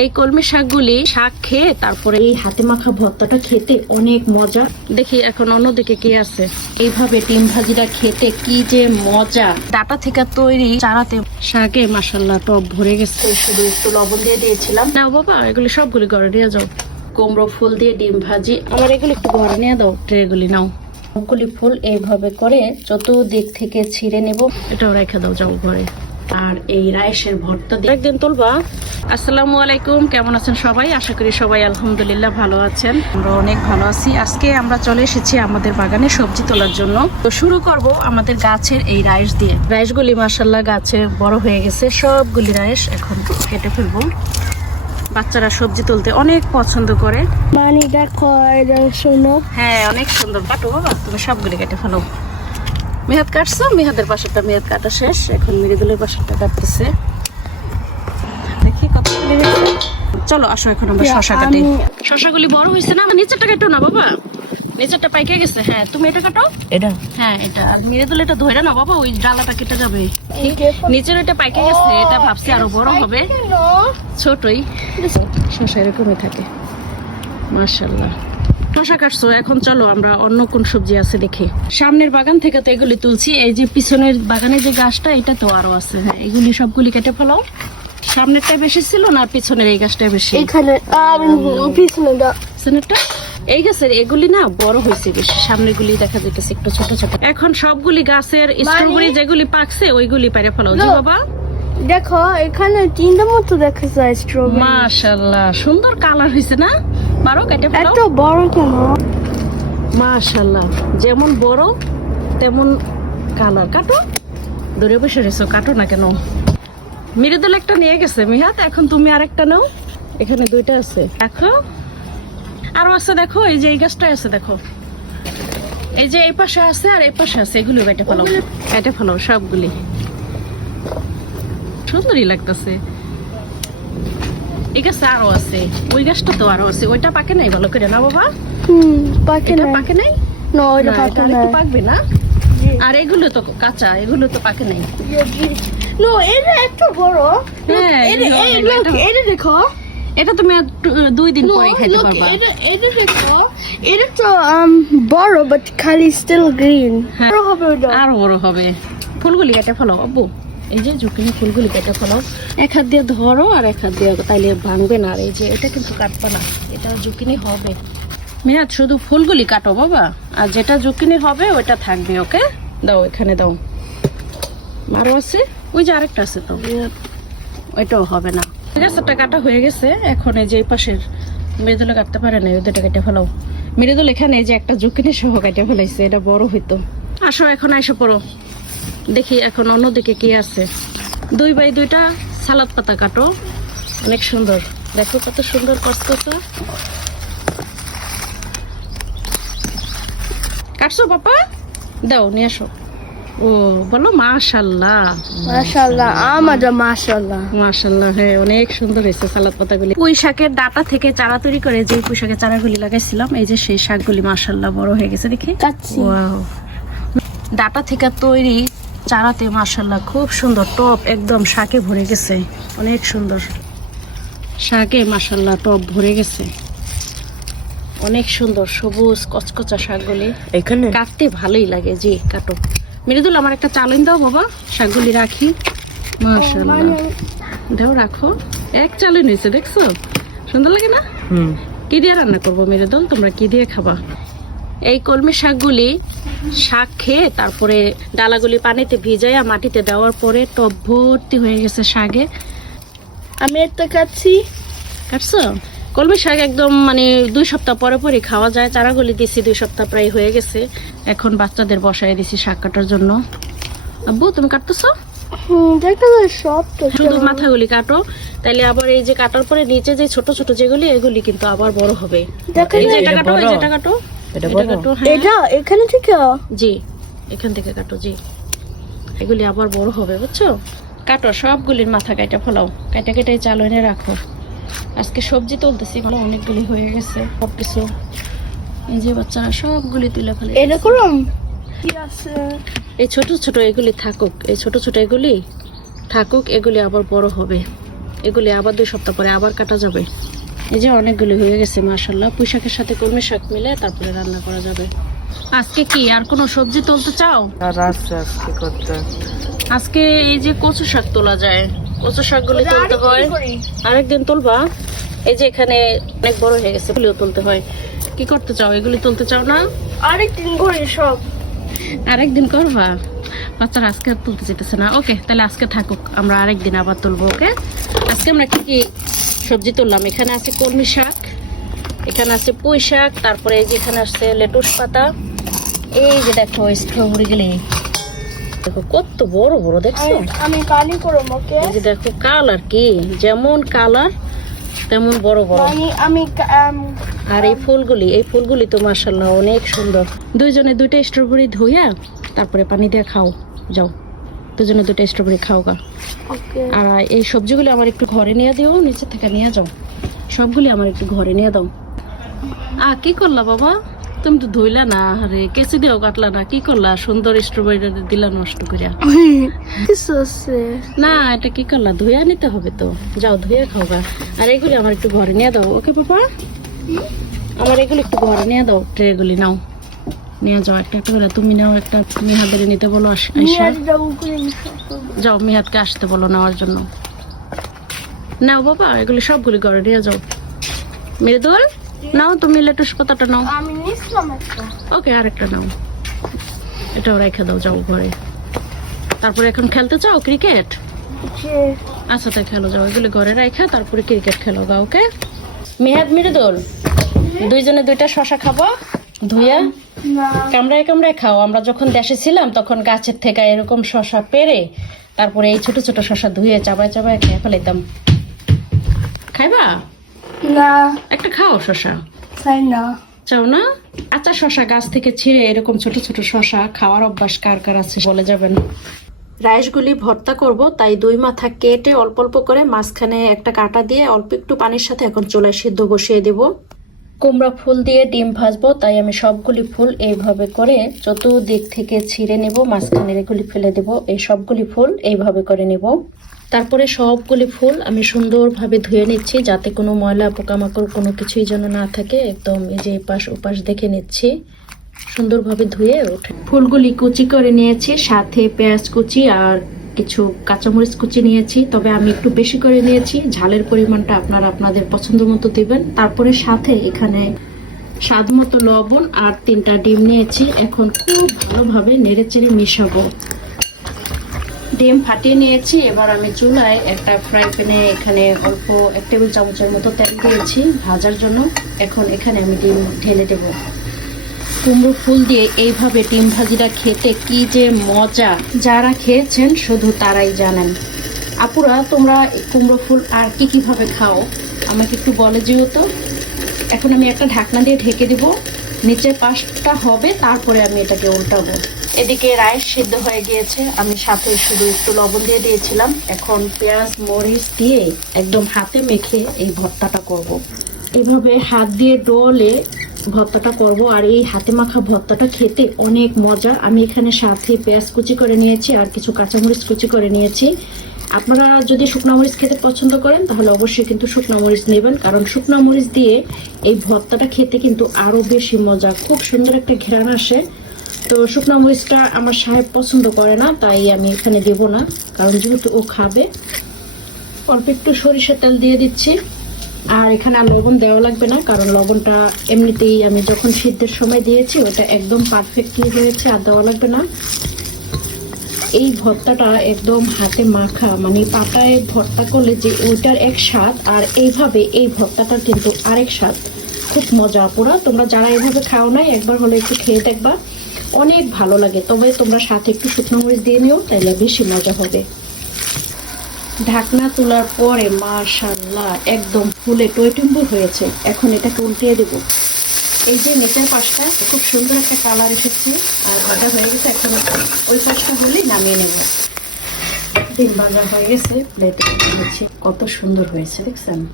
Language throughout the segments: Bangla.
এই কলমি শাকগুলি শাক খেয়ে তারপরে এই হাতে মাখা ভর্তাটা খেতে অনেক মজা। দেখি এখন অন্যদিকে কি আছে। এইভাবে ডিম ভাজিটা খেতে কি যে মজা। ডাটা থেকে তৈরি চারাতে শাকে মাসাল্লাহ টপ ভরে গেছে। শুধু একটু লবণ দিয়ে দিয়েছিলাম। নাও বাবা এগুলি সবগুলি ঘরে নিয়ে যাও। কুমড়ো ফুল দিয়ে ডিম ভাজি। আমার এগুলি একটু ঘরে নিয়ে দাও ট্রেগুলি নাও। সবগুলি ফুল এইভাবে করে চতুর্দিক থেকে ছিঁড়ে নেব। এটাও রেখে দাও যাও ঘরে। আর এই রাইসের ভর্তা দিয়ে একদিন তুলবা। আসসালামু আলাইকুম কেমন আছেন সবাই? আশা করি সবাই আলহামদুলিল্লাহ ভালো আছেন। আমরা অনেক ভালো আছি। আজকে আমরা চলে এসেছি আমাদের বাগানে সবজি তোলার জন্য। তো শুরু করব আমাদের গাছের এই রাইস দিয়ে। রাইসগুলি মাসাল্লাহ গাছে বড় হয়ে গেছে। সবগুলি রাইস এখন কেটে ফেলব। বাচ্চারা সবজি তুলতে অনেক পছন্দ করে। মানে দেখো এটা শোনো। হ্যাঁ অনেক সুন্দর। কাটো বাবা তুমি সবগুলি কেটে ফেলো। মেহাদ কাটছো? মেহাদের পাশেরটা মেহাদ কাটা শেষ। এখন মৃদুলের পাশেরটা কাটতেছে। দেখি কত চলো আসো এখন আমরা শশা কাটি। শশাগুলি বড় হয়েছে না? নিচেরটা কাটো না বাবা। নিচেরটা পাইকে গেছে। হ্যাঁ তুমি এটা কাটো। এটা? হ্যাঁ এটা। আর মৃদুল এটা ধরে না বাবা ওই ডালাটা কেটে যাবে। নিচের ওইটা পাইকে গেছে এটা ভাবছি আরও বড় হবে। ছোটই। শশা এরকমই থাকে। মার্শাল্লাহ শশা কাটছো এখন চলো আমরা অন্য কোন সবজি আছে দেখি। সামনের বাগান থেকে তো এগুলি তুলছি এই যে পিছনের বাগানের যে গাছটা এটা তো আরও আছে। হ্যাঁ এগুলি সবগুলি কেটে ফেলাও। সামনেরটা বেশি ছিল না পিছনের এই গাছটা বেশি? এখানে পিছনেরটা। এই গাছের এগুলি না বড় হয়েছে বেশি সামনের গুলি দেখা যাইতেছে একটু ছোট ছোট। এখন সবগুলি গাছের স্ট্রবেরি যেগুলি পাকছে ওইগুলি পারে ফেলাও। জি বাবা? দেখো এখানে তিনটা মতো দেখা যায় স্ট্রবেরি মাশাল্লাহ সুন্দর কালার হয়েছে না? পারো কেটে ফেলাও এত বড় কেন? মাশাল্লাহ যেমন বড় তেমন কালার। কাটো। দূরে বসে রেছো কাটো না কেন? মৃদুল একটা নিয়ে গেছে মিহাত এখন তুমি আরেকটা নাও। এখানে দুইটা আছে। দেখো। আরও আছে দেখো এই যে এই গাছটা আছে দেখো। এই যে এই পাশে আছে আর এই পাশে আছে এগুলো কেটে ফেলো। কেটে ফেলো সবগুলি। সুন্দরই লাগতেছে। এই আরও আছে। ওই গাছটা তো আরও আছে। ওইটা পাকে নাই ভালো করে না বাবা? হুম পাকে না পাকে নাই? না ওইটা পাকে না পাকবে না? আর এগুলো তো কাঁচা এগুলো তো পাকে নাই। নো এটা বড়। হ্যাঁ, এটা দেখো। এটা তুমি দুই দিন পরে look, পারবা। এটা এটা দেখো। এটা তো বড় বাট খালি স্টিল গ্রিন। বড় হবে আরও বড় হবে। ফুলগুলি কেটে ফেলো আব্বু। এই যে ঝুঁকিনি ফুলগুলি কেটে ফেলো এক হাত দিয়ে ধরো আর এক হাত দিয়ে তাইলে ভাঙবে না আর এই যে এটা কিন্তু কাটবে না, এটা ঝুঁকিনি হবে। মেয়াদ, শুধু ফুলগুলি কাটো বাবা, আর যেটা ঝুঁকিনি হবে ওটা থাকবে, ওকে? দাও, এখানে দাও। আরও আছে? ওই যে আরেকটা আছে তো। ওইটাও হবে না। ঠিক গাছটা কাটা হয়ে গেছে, এখন এই যে এই পাশের মৃদুলে কাটতে পারে না ওদেরটা কেটে ফেলাও। মৃদুল এখানে যে একটা জুকিনি সহ কেটে ফেলাইছে, এটা বড় হইতো। আসো, এখন এসে পড়ো। দেখি এখন অন্যদিকে কি আছে। দুই বাই দুইটা সালাদ পাতা কাটো। অনেক সুন্দর। দেখো কত সুন্দর কষ্ট কাটছো পাপা? দাও নিয়ে আসো। ও বলো মাশাল্লাহ। আমাদের মাশাল্লাহ। হ্যাঁ অনেক সুন্দর হয়েছে সালাদ পাতাগুলি। পুঁই শাকের ডাটা থেকে চারা তৈরি করে যে পুঁই শাকের চারাগুলি লাগাইছিলাম এই যে সেই শাকগুলি মাশাল্লাহ বড় হয়ে গেছে দেখি। ডাটা থেকে তৈরি চারাতে মাশাল্লাহ খুব সুন্দর টপ একদম শাকে ভরে গেছে অনেক সুন্দর। শাকে মাশাল্লাহ টপ ভরে গেছে অনেক সুন্দর সবুজ কচকচা শাকগুলি। এখানে? কাটতে ভালোই লাগে জি কাটো মৃদুল আমার একটা চালন দাও বাবা শাকগুলি রাখি। মাশাল্লাহ দাও রাখো। এক চালন হয়েছে দেখছ? সুন্দর লাগে না? হুম। কি দিয়ে রান্না করব মেরুদল? তোমরা কি দিয়ে খাবা? এই কলমি শাকগুলি শাক খেয়ে তারপরে ডালাগুলি পানিতে ভিজাইয়া মাটিতে দেওয়ার পরে টব ভর্তি হয়ে গেছে শাকে। আমি একটা কাচ্ছি কাটছো? কলমি শাক একদম মানে দুই সপ্তাহ পরে পরে খাওয়া যায়। চারাগুলি দিছি দুই সপ্তাহ প্রায় হয়ে গেছে। এখন বাচ্চাদের বসায় দিছি শাক কাটার জন্য। আব্বু তুমি কাটতেছো? হুম সব তো শুধু মাথাগুলি কাটো তাইলে আবার এই যে কাটার পরে নিচে যে ছোট ছোট যেগুলি এগুলি কিন্তু আবার বড় হবে। এই যে এটা এটা কাটো এই যে এটা কাটো। এটা বড়? কাটো হ্যাঁ। এটা? এখানে থেকে? জি এখান থেকে কাটো জি। এগুলি আবার বড় হবে বুঝছ? কাটো সবগুলির মাথা কাটা ফেলাও। কাটা কেটে চাল এনে রাখো। আজকে সবজি তুলতেছি মানে অনেকগুলি হয়ে গেছে সব কিছু এই যে বাচ্চারা সবগুলি তুলে ফেলে কি আছে? এই ছোট ছোট এগুলি থাকুক এই ছোট ছোট এগুলি থাকুক এগুলি আবার বড় হবে। এগুলি আবার দুই সপ্তাহ পরে আবার কাটা যাবে। এই যে অনেকগুলি হয়ে গেছে মাশাল্লাহ পুঁই শাকের সাথে কলমি শাক মিলে তারপরে রান্না করা যাবে। আজকে কি আর কোনো সবজি তুলতে চাও? আর আছে আজকে করতে আজকে এই যে কচু শাক তোলা যায়। কচু শাকগুলি তুলতে হয়। আরেকদিন তুলবা? এই যে এখানে অনেক বড় হয়ে গেছে এগুলিও তুলতে হয়। কি করতে চাও? এগুলি তুলতে চাও না? আরেকদিন করি সব। আরেকদিন করবা? বাচ্চারা আজকে তুলতে যেতেছে না। ওকে তাহলে আজকে থাকুক আমরা আরেকদিন আবার তুলবো ওকে? আজকে আমরা কি কি সবজি তুললাম। এখানে আছে কলমি শাক এখানে আছে পুঁই শাক তারপরে এই যে এখানে আসছে লেটুস পাতা। এই যে দেখো স্ট্রবেরি গেলে। দেখো কত বড় বড় দেখছ? আমি- কালি করব ওকে? এই যে দেখো কালার কি? যেমন কালার তেমন বড় বড়। আমি আর এই ফুলগুলি এই ফুলগুলি তো মাসাল্লাহ অনেক সুন্দর। দুইজনে দুইটা স্ট্রবেরি ধুইয়া তারপরে পানি দিয়ে খাও যাও। দুজনে দুইটা স্ট্রবেরি খাও গা আর এই সবজিগুলি আমার একটু ঘরে নিয়ে দিও নিচে থেকে নিয়ে যাও। সবগুলি আমার একটু ঘরে নিয়ে দাও। আ কি করলা বাবা? তুমি তো ধুইলা না আরে কেঁচি দিয়েও কাটলা না কি করলা? সুন্দর স্ট্রবেরি দিলা নষ্ট করিয়া। না এটা কি করলা? ধুইয়া নিতে হবে তো। যাও ধুইয়া খাও গা আর এগুলি আমার একটু ঘরে নিয়ে দাও ওকে বাবা? আমার এগুলো একটু ঘরে নিয়ে দাও ট্রেগুলি নাও। নিয়ে যাও একটা একটা করে তুমি নাও একটা মেহাদের নিতে বলো যাও মেহাদকে আসতে বলো নেওয়ার জন্য। নাও বাবা এগুলি সবগুলি ঘরে নিয়ে যাও। মৃদুল নাও তুমি লেটুস পাতাটা নাও। ওকে আরেকটা নাও। এটাও রেখে দাও যাও ঘরে। তারপরে এখন খেলতে চাও ক্রিকেট? আচ্ছা তাই খেলো যাও এগুলি ঘরে রাখা তারপরে ক্রিকেট খেলো গা ওকে? মেহাদ মৃদুল দুইজনে দুইটা শশা খাব ধুইয়া না কামড়ায় কামড়ায় খাও। আমরা যখন দেশে ছিলাম তখন গাছের থেকে এরকম শশা পেরে তারপরে এই ছোট ছোট শশা ধুয়ে চাবায় চাবায় খেয়ে ফেলাইতাম। খাইবা? না। একটা খাও শশা। চাই না। চাও না? আচ্ছা শশা গাছ থেকে ছিঁড়ে এরকম ছোট ছোট শশা খাওয়ার অভ্যাস কার কার আছে বলে যাবেন। রাইসগুলি ভর্তা করব তাই দুই মাথা কেটে অল্প অল্প করে মাঝখানে একটা কাটা দিয়ে অল্প একটু পানির সাথে এখন চুলায় সিদ্ধ বসিয়ে দেব। কুমড়া ফুল দিয়ে ডিম ভাজবো, তাই আমি সবগুলি ফুল এইভাবে করে চতুর্দিক থেকে ছিঁড়ে নেব, মাঝখানে এগুলি ফেলে দেব, এই সবগুলি ফুল এইভাবে করে নেব। তারপরে সবগুলি ফুল আমি সুন্দরভাবে ধুয়ে নিচ্ছি, যাতে কোনো ময়লা, পোকামাকড় কোনো কিছুই যেন না থাকে। একদম এই যে এপাশ ওপাশ দেখে নিচ্ছি। সুন্দরভাবে ধুয়ে ওঠে ফুলগুলি কুচি করে নিয়েছি, সাথে পেঁয়াজ কুচি আর কিছু কাঁচামরিচ কুচি নিয়েছি, তবে আমি একটু বেশি করে নিয়েছি। ঝালের পরিমাণটা আপনারা আপনাদের পছন্দ মতো দিবেন। তারপরে সাথে এখানে স্বাদ মতো লবণ আর তিনটা ডিম নিয়েছি। এখন খুব ভালোভাবে নেড়ে চেড়ে মিশাবো। ডিম ফাটিয়ে নিয়েছি। এবার আমি চুলায় একটা ফ্রাই প্যানে এখানে অল্প এক টেবিল চামচের মতো তেল দিয়েছি ভাজার জন্য। এখন এখানে আমি ডিম ঢেলে দেবো। কুমড়ো ফুল দিয়ে এইভাবে ডিম ভাজিটা খেতে কি যে মজা। যারা খেয়েছেন, শুধু তারাই জানেন। আপুরা, তোমরা কুমড়ো ফুল আর কি কীভাবে খাও? আমাকে একটু বলে যেও তো। এখন আমি একটা ঢাকনা দিয়ে ঢেকে দিব। নিচের পাশটা হবে, তারপরে আমি এটাকে উল্টাবো। এদিকে রাইস সিদ্ধ হয়ে গিয়েছে। আমি সাথে শুধু একটু লবণ দিয়ে দিয়েছিলাম। এখন পেঁয়াজ, মরিচ দিয়ে একদম হাতে মেখে এই ভর্তাটা করব। এভাবে হাত দিয়ে ডলে ভর্তাটা করব আর এই হাতে মাখা ভর্তাটা খেতে অনেক মজা। আমি এখানে সাথে পেঁয়াজ কুচি করে নিয়েছি আর কিছু কাঁচামরিচ কুচি করে নিয়েছি। আপনারা যদি শুকনো মরিচ খেতে পছন্দ করেন, তাহলে অবশ্যই কিন্তু শুকনো মরিচ নেবেন, কারণ শুকনো মরিচ দিয়ে এই ভর্তাটা খেতে কিন্তু আরও বেশি মজা। খুব সুন্দর একটা ঘেরান আসে। তো শুকনো মরিচটা আমার সাহেব পছন্দ করে না, তাই আমি এখানে দেব না, কারণ যেহেতু ও খাবে। অল্প একটু সরিষার তেল দিয়ে দিচ্ছি। আর এখানে আর লবণ দেওয়া লাগবে না, কারণ লবণটা এমনিতেই আমি যখন সিদ্ধের সময় দিয়েছি, ওটা একদম পারফেক্টলি হয়েছে আর দেওয়া লাগবে না। এই ভর্তাটা একদম হাতে মাখা মানে পাতায় ভর্তা করলে যে ওইটার এক স্বাদ, আর এইভাবে এই ভর্তাটার কিন্তু আরেক স্বাদ। খুব মজা পুরা তোমরা যারা এইভাবে খাও নাই, একবার হলে একটু খেয়ে দেখবা। অনেক ভালো লাগে, তবে তোমরা সাথে একটু শুকনো মরিচ দিয়ে নিও, তাইলে বেশি মজা হবে। ঢাকনা তোলার পরে মাশাল্লাহ একদম ফুলে টইটুম্বু হয়েছে। এখন এটাকে উল্টিয়ে দেব। এই যে নিচের পাশটা, খুব সুন্দর একটা কালার এসেছে। আর ভাজা হয়ে গেছে, এখন ওই পাশটা হলেই নামিয়ে নেব। ডিম ভাজা হয়ে গেছে প্লেটে দিচ্ছি। কত সুন্দর হয়েছে, দেখছেন?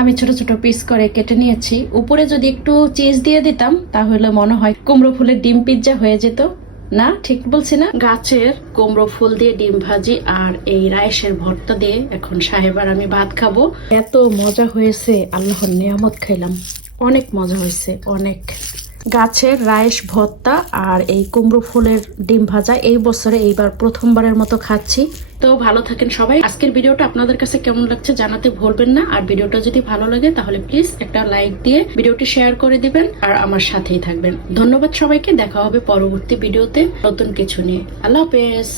আমি ছোট ছোট পিস করে কেটে নিয়েছি। উপরে যদি একটু চিজ দিয়ে দিতাম, তাহলে মনে হয় কুমড়ো ফুলের ডিম পিৎজা হয়ে যেত। না, ঠিক বলছি না। গাছের কুমড়ো ফুল দিয়ে ডিম ভাজি আর এই রাইসের ভর্তা দিয়ে এখন সাহেবার আমি ভাত খাব। এত মজা হয়েছে, আল্লাহর নিয়ামত খাইলাম। অনেক মজা হয়েছে, অনেক। গাছের রাইস ভর্তা আর এই কুমড়ো ফুলের ডিম ভাজা এই বছরে এইবার প্রথমবারের মতো খাচ্ছি। তো ভালো থাকেন সবাই। আজকের ভিডিওটা আপনাদের কাছে কেমন লাগছে জানাতে ভুলবেন না। আর ভিডিওটা যদি ভালো লাগে তাহলে প্লিজ একটা লাইক দিয়ে ভিডিওটি শেয়ার করে দিবেন আর আমার সাথেই থাকবেন। ধন্যবাদ সবাইকে। দেখা হবে পরবর্তী ভিডিওতে নতুন কিছু নিয়ে। আল্লাহ হাফেজ।